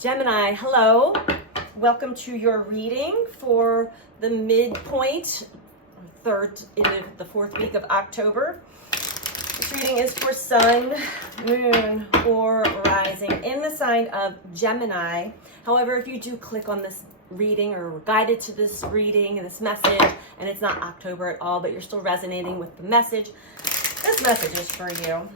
Gemini, hello. Welcome to your reading for the midpoint, third in the fourth week of October. This reading is for Sun, Moon, or Rising in the sign of Gemini. However, if you do click on this reading or were guided to this reading, this message, and it's not October at all, but you're still resonating with the message, this message is for you.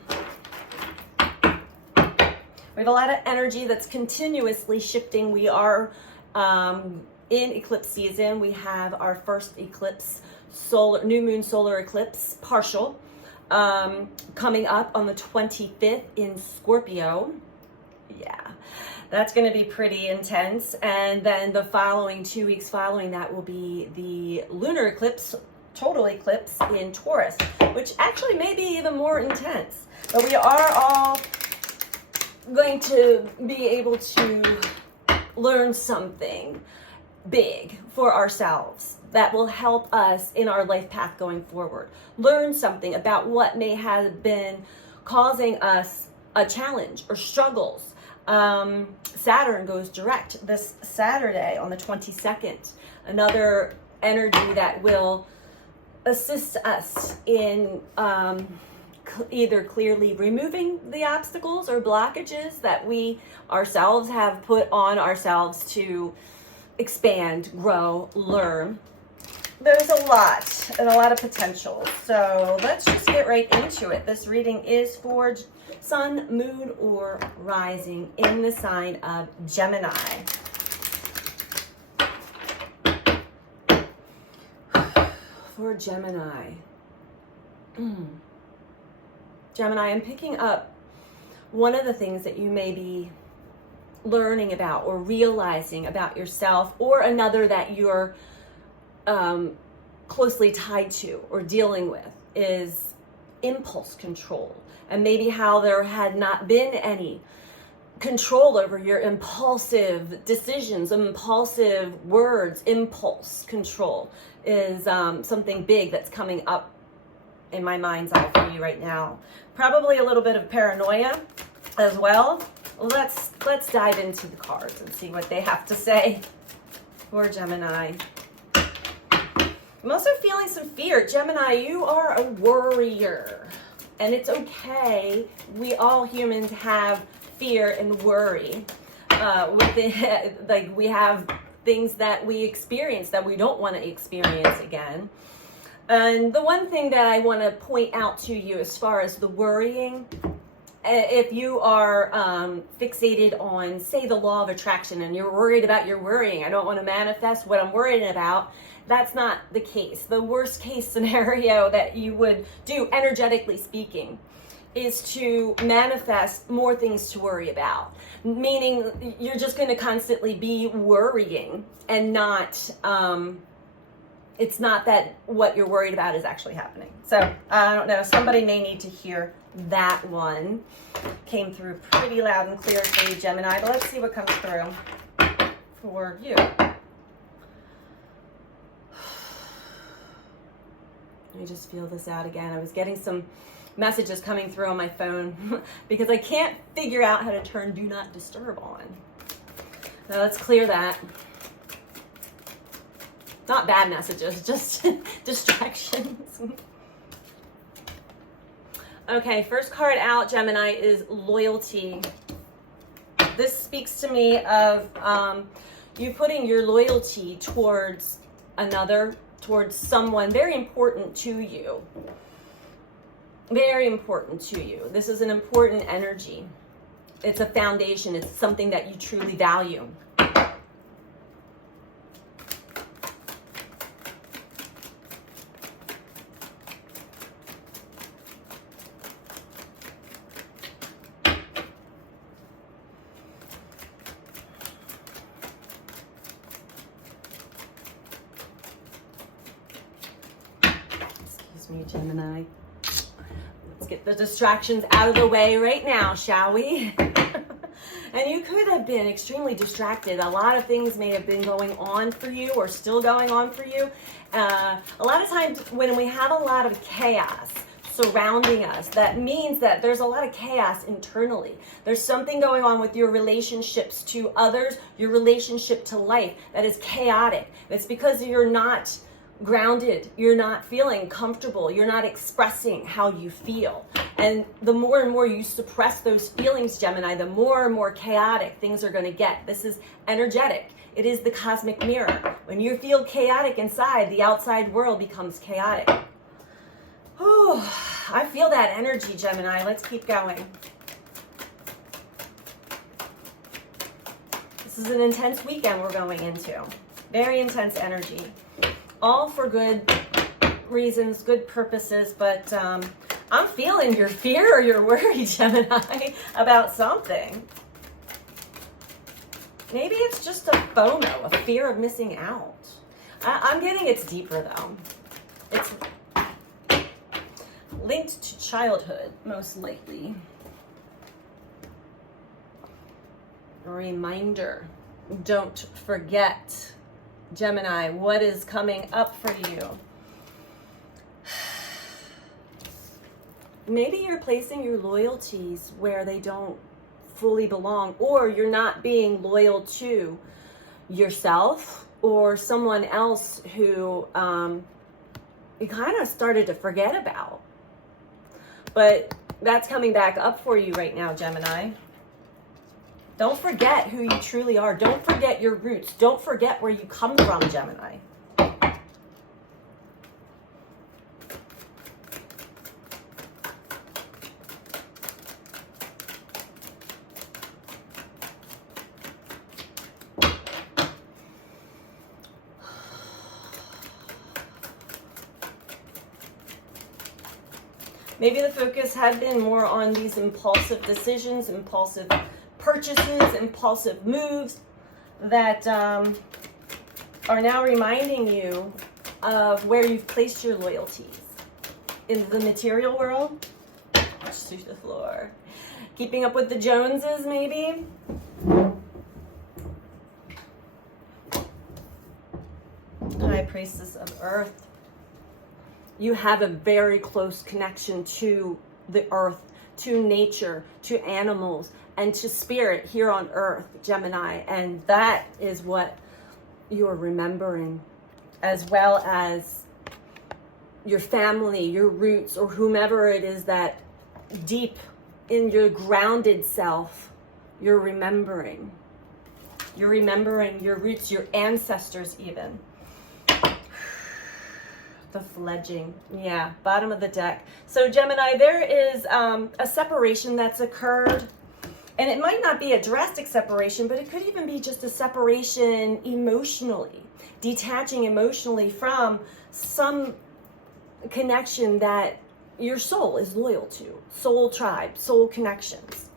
We have a lot of energy that's continuously shifting. We are in eclipse season. We have our first eclipse, new moon solar eclipse, partial, coming up on the 25th in Scorpio. Yeah, that's going to be pretty intense. And then the following 2 weeks following that will be the lunar eclipse, total eclipse in Taurus, which actually may be even more intense. But we are all going to be able to learn something big for ourselves that will help us in our life path going forward. Learn something about what may have been causing us a challenge or struggles. Saturn goes direct this Saturday on the 22nd. Another energy that will assist us in either clearly removing the obstacles or blockages that we ourselves have put on ourselves to expand, grow, learn. There's a lot and a lot of potential. So let's just get right into it. This reading is for Sun, Moon, or Rising in the sign of Gemini. For Gemini. Gemini, I'm picking up one of the things that you may be learning about or realizing about yourself, or another that you're closely tied to or dealing with, is impulse control, and maybe how there had not been any control over your impulsive decisions, impulsive words. Impulse control is something big that's coming up in my mind's eye for you right now. Probably a little bit of paranoia as well. Let's dive into the cards and see what they have to say for Gemini. I'm also feeling some fear. Gemini, you are a worrier, and it's okay. We all humans have fear and worry. Like we have things that we experience that we don't want to experience again. And the one thing that I want to point out to you as far as the worrying, if you are fixated on, say, the law of attraction, and you're worried about your worrying, I don't want to manifest what I'm worried about, that's not the case. The worst case scenario that you would do, energetically speaking, is to manifest more things to worry about. Meaning you're just going to constantly be worrying and not... it's not that what you're worried about is actually happening. So, I don't know, somebody may need to hear that one. Came through pretty loud and clear for you, Gemini, but let's see what comes through for you. Let me just feel this out again. I was getting some messages coming through on my phone because I can't figure out how to turn Do Not Disturb on. Now let's clear that. Not bad messages, just distractions. Okay, first card out, Gemini, is loyalty. This speaks to me of you putting your loyalty towards another, towards someone very important to you. Very important to you. This is an important energy. It's a foundation. It's something that you truly value. Me, Gemini. Let's get the distractions out of the way right now, shall we? And you could have been extremely distracted. A lot of things may have been going on for you or still going on for you. A lot of times when we have a lot of chaos, surrounding us. That means that there's a lot of chaos internally. There's something going on with your relationships to others, your relationship to life that is chaotic. It's because you're not grounded, you're not feeling comfortable, you're not expressing how you feel. And the more and more you suppress those feelings, Gemini, the more and more chaotic things are going to get. This is energetic. It is the cosmic mirror. When you feel chaotic inside, the outside world becomes chaotic. Oh, I feel that energy, Gemini. Let's keep going. This is an intense weekend we're going into. Very intense energy. All for good reasons, good purposes, but I'm feeling your fear or your worry, Gemini, about something. Maybe it's just a FOMO, a fear of missing out. I'm getting it's deeper, though. It's linked to childhood, most likely. A reminder, don't forget, Gemini, what is coming up for you. Maybe you're placing your loyalties where they don't fully belong, or you're not being loyal to yourself or someone else who you kind of started to forget about. But that's coming back up for you right now, Gemini. Don't forget who you truly are. Don't forget your roots. Don't forget where you come from, Gemini. Maybe the focus had been more on these impulsive decisions, impulsive purchases, impulsive moves that are now reminding you of where you've placed your loyalties. In the material world, push to the floor. Keeping up with the Joneses, maybe. High Priestess of Earth. You have a very close connection to the earth, to nature, to animals, and to spirit here on earth, Gemini. And that is what you're remembering, as well as your family, your roots, or whomever it is that deep in your grounded self you're remembering. You're remembering your roots, your ancestors even. The fledging. Yeah, bottom of the deck. So Gemini, there is a separation that's occurred. And it might not be a drastic separation, but it could even be just a separation emotionally. Detaching emotionally from some connection that your soul is loyal to. Soul tribe, soul connections.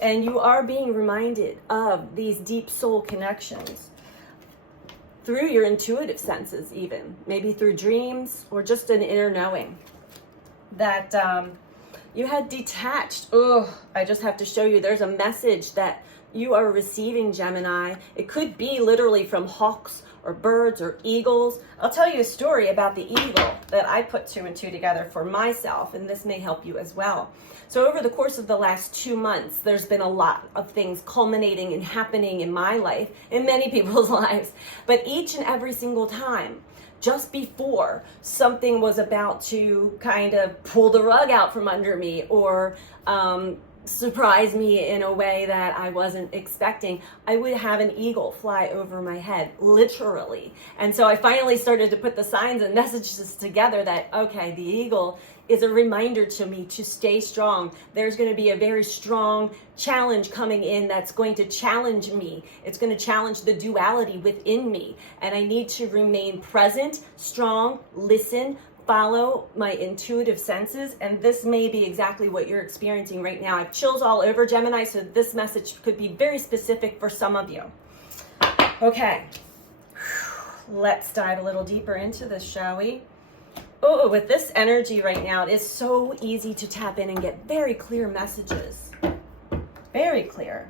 And you are being reminded of these deep soul connections through your intuitive senses even, maybe through dreams or just an inner knowing that you had detached. Oh, I just have to show you, there's a message that you are receiving, Gemini. It could be literally from hawks or birds or eagles. I'll tell you a story about the eagle that I put 2 and 2 together for myself, and this may help you as well. So over the course of the last 2 months, there's been a lot of things culminating and happening in my life, in many people's lives. But each and every single time, just before something was about to kind of pull the rug out from under me or surprise me in a way that I wasn't expecting, I would have an eagle fly over my head, literally. And so I finally started to put the signs and messages together that, okay, the eagle is a reminder to me to stay strong. There's going to be a very strong challenge coming in that's going to challenge me. It's going to challenge the duality within me. And I need to remain present, strong, listen, follow my intuitive senses. And this may be exactly what you're experiencing right now. I have chills all over, Gemini, so this message could be very specific for some of you. Okay, let's dive a little deeper into this, shall we? Oh, with this energy right now, it is so easy to tap in and get very clear messages. Very clear.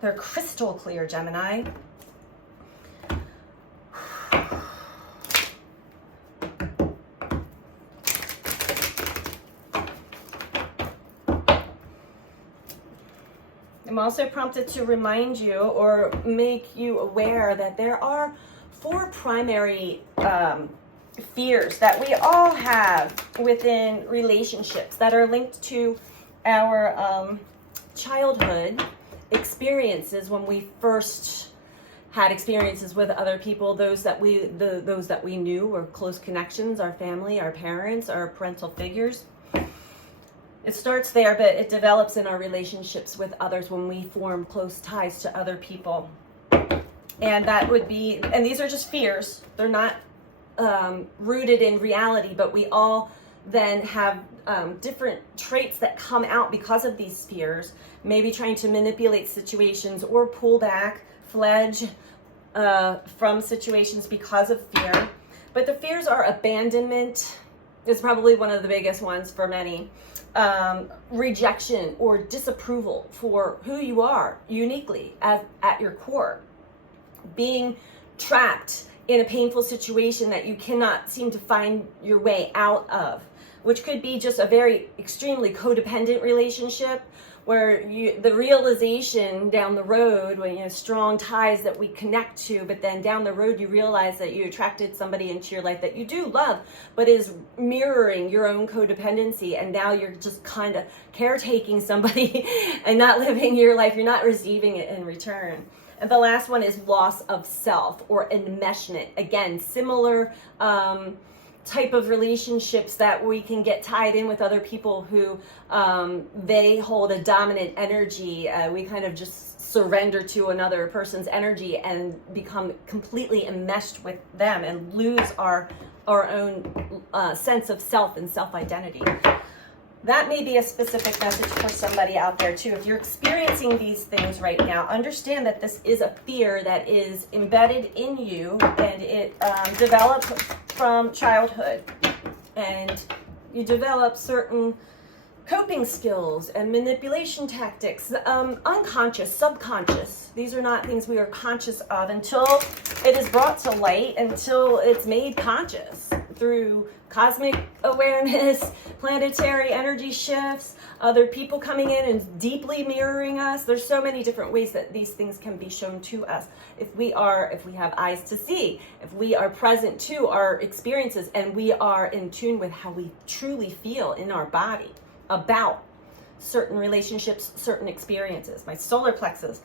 They're crystal clear, Gemini. also prompted to remind you or make you aware that there are 4 primary fears that we all have within relationships that are linked to our childhood experiences when we first had experiences with other people, those that we knew were close connections, our family, our parents, our parental figures. It starts there, but it develops in our relationships with others when we form close ties to other people. And that would be, and these are just fears. They're not rooted in reality, but we all then have different traits that come out because of these fears, maybe trying to manipulate situations or pull back, fledge from situations because of fear. But the fears are abandonment, is probably one of the biggest ones for many. Rejection or disapproval for who you are uniquely at your core. Being trapped in a painful situation that you cannot seem to find your way out of, which could be just a very extremely codependent relationship where the realization down the road, when you have strong ties that we connect to, but then down the road you realize that you attracted somebody into your life that you do love, but is mirroring your own codependency, and now you're just kind of caretaking somebody and not living your life, you're not receiving it in return. And the last one is loss of self or enmeshment. Again, similar type of relationships that we can get tied in with other people who they hold a dominant energy. We kind of just surrender to another person's energy and become completely enmeshed with them and lose our own sense of self and self-identity. That may be a specific message for somebody out there too. If you're experiencing these things right now, understand that this is a fear that is embedded in you, and it developed from childhood. And you develop certain coping skills and manipulation tactics, unconscious, subconscious. These are not things we are conscious of until it is brought to light, until it's made conscious through cosmic awareness, planetary energy shifts, other people coming in and deeply mirroring us. There's so many different ways that these things can be shown to us. If we have eyes to see, if we are present to our experiences, and we are in tune with how we truly feel in our body about certain relationships, certain experiences. My solar plexus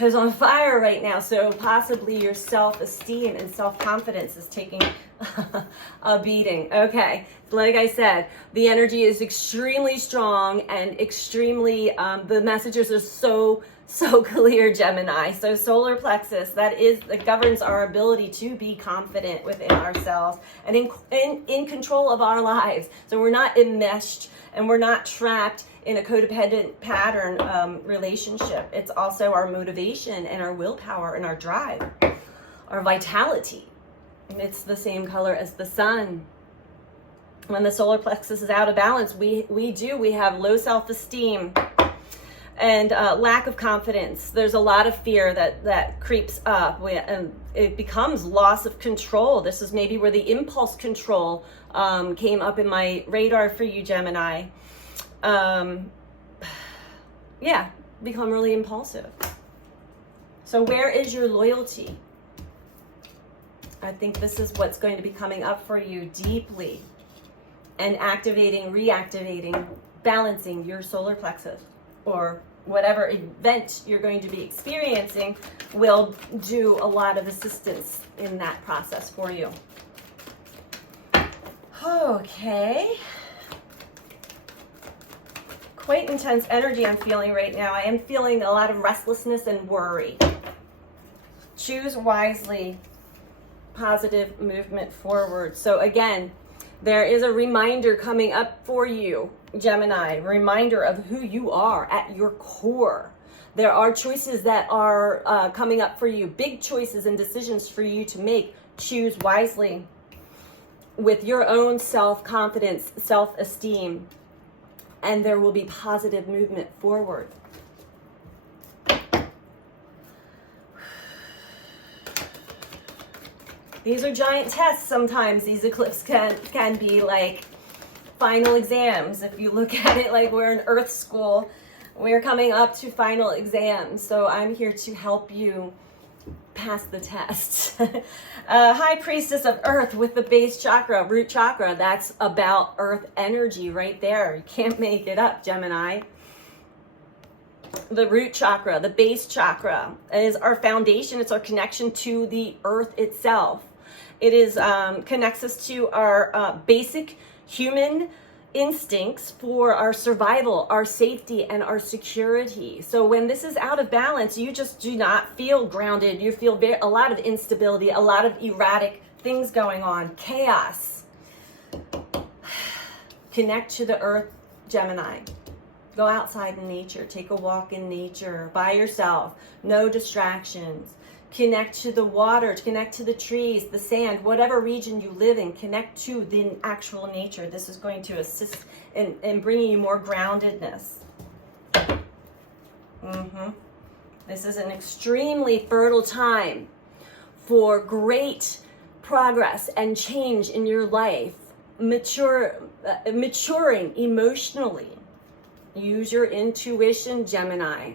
is on fire right now, so possibly your self-esteem and self-confidence is taking a beating. Okay, like I said, the energy is extremely strong and extremely, the messages are so clear, Gemini. So solar plexus, that governs our ability to be confident within ourselves and in control of our lives. So we're not enmeshed and we're not trapped in a codependent pattern relationship. It's also our motivation and our willpower and our drive, our vitality. And it's the same color as the sun. When the solar plexus is out of balance, we have low self-esteem and lack of confidence. There's a lot of fear that creeps up, and it becomes loss of control. This is maybe where the impulse control came up in my radar for you, Gemini. Become really impulsive. So where is your loyalty? I think this is what's going to be coming up for you deeply, and activating, reactivating, balancing your solar plexus, or whatever event you're going to be experiencing will do a lot of assistance in that process for you. Okay. Quite intense energy I'm feeling right now. I am feeling a lot of restlessness and worry. Choose wisely. Positive movement forward. So again, there is a reminder coming up for you, Gemini, reminder of who you are at your core. There are choices that are coming up for you, big choices and decisions for you to make. Choose wisely with your own self-confidence, self-esteem, and there will be positive movement forward. These are giant tests sometimes. These eclipses can be like final exams. If you look at it like we're in Earth school, We're coming up to final exams, so I'm here to help you pass the test. High Priestess of Earth with the base chakra, root chakra. That's about earth energy right there. You can't make it up, Gemini. The root chakra, the base chakra, is our foundation. It's our connection to the earth itself. It is connects us to our basic human instincts for our survival, our safety, and our security. So when this is out of balance, you just do not feel grounded. You feel a lot of instability, a lot of erratic things going on, chaos. Connect to the earth, Gemini. Go outside in nature, take a walk in nature by yourself, no distractions. Connect to the water, connect to the trees, the sand, whatever region you live in, connect to the actual nature. This is going to assist in bringing you more groundedness. This is an extremely fertile time for great progress and change in your life, maturing emotionally. Use your intuition, Gemini,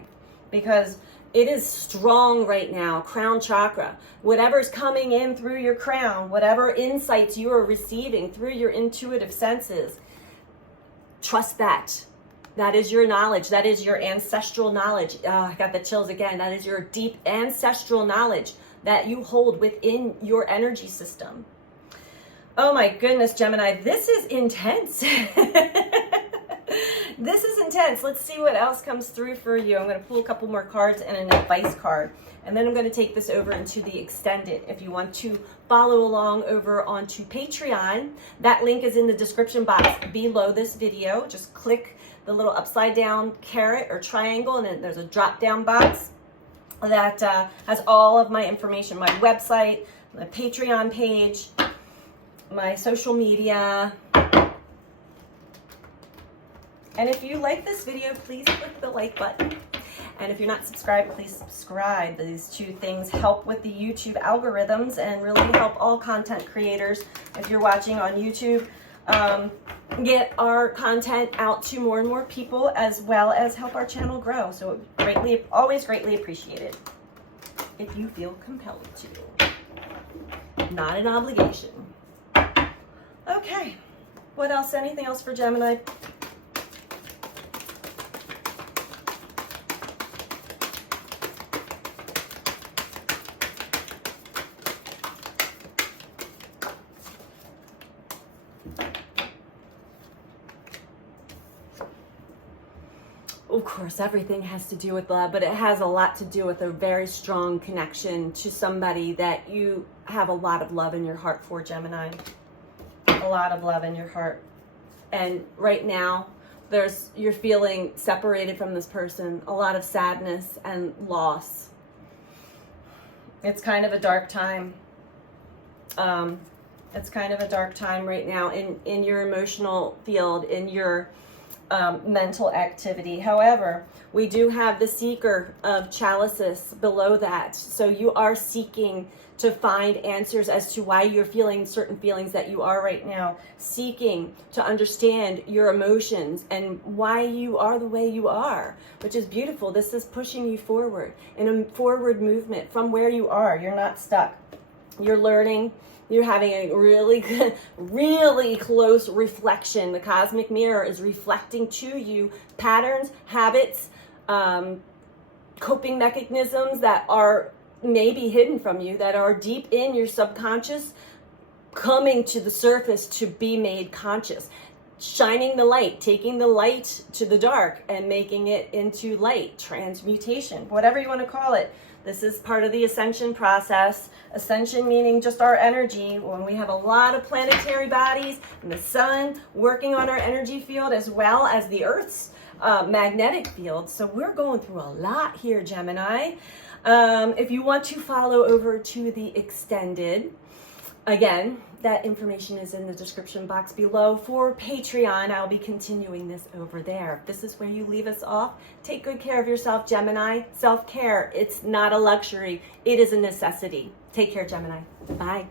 because it is strong right now. Crown chakra. Whatever's coming in through your crown, whatever insights you are receiving through your intuitive senses, trust that. That is your knowledge. That is your ancestral knowledge. I got the chills again. That is your deep ancestral knowledge that you hold within your energy system. Oh my goodness, Gemini, this is intense. This is intense. Let's see what else comes through for you. I'm going to pull a couple more cards and an advice card. And then I'm going to take this over into the extended. If you want to follow along over onto Patreon, that link is in the description box below this video. Just click the little upside down caret or triangle, and then there's a drop down box that has all of my information, my website, my Patreon page, my social media. And if you like this video, please click the like button. And if you're not subscribed, please subscribe. These two things help with the YouTube algorithms and really help all content creators, if you're watching on YouTube, get our content out to more and more people, as well as help our channel grow. So always greatly appreciated if you feel compelled to. Not an obligation. Okay. What else? Anything else for Gemini? Of course, everything has to do with love, but it has a lot to do with a very strong connection to somebody that you have a lot of love in your heart for, Gemini. A lot of love in your heart. And right now, you're feeling separated from this person, a lot of sadness and loss. It's kind of a dark time. It's kind of a dark time right now in your emotional field, in your mental activity. However, we do have the seeker of chalices below that. So you are seeking to find answers as to why you're feeling certain feelings that you are right now, seeking to understand your emotions and why you are the way you are, which is beautiful. This is pushing you forward in a forward movement from where you are. You're not stuck. You're learning. You're having a really good, really close reflection. The cosmic mirror is reflecting to you patterns, habits, coping mechanisms that are maybe hidden from you, that are deep in your subconscious, coming to the surface to be made conscious. Shining the light, taking the light to the dark and making it into light, transmutation, whatever you want to call it. This is part of the ascension process. Ascension meaning just our energy. When we have a lot of planetary bodies and the sun working on our energy field, as well as the Earth's magnetic field. So we're going through a lot here, Gemini. If you want to follow over to the extended, again, that information is in the description box below. For Patreon, I'll be continuing this over there. If this is where you leave us off, take good care of yourself, Gemini. Self-care, it's not a luxury. It is a necessity. Take care, Gemini. Bye.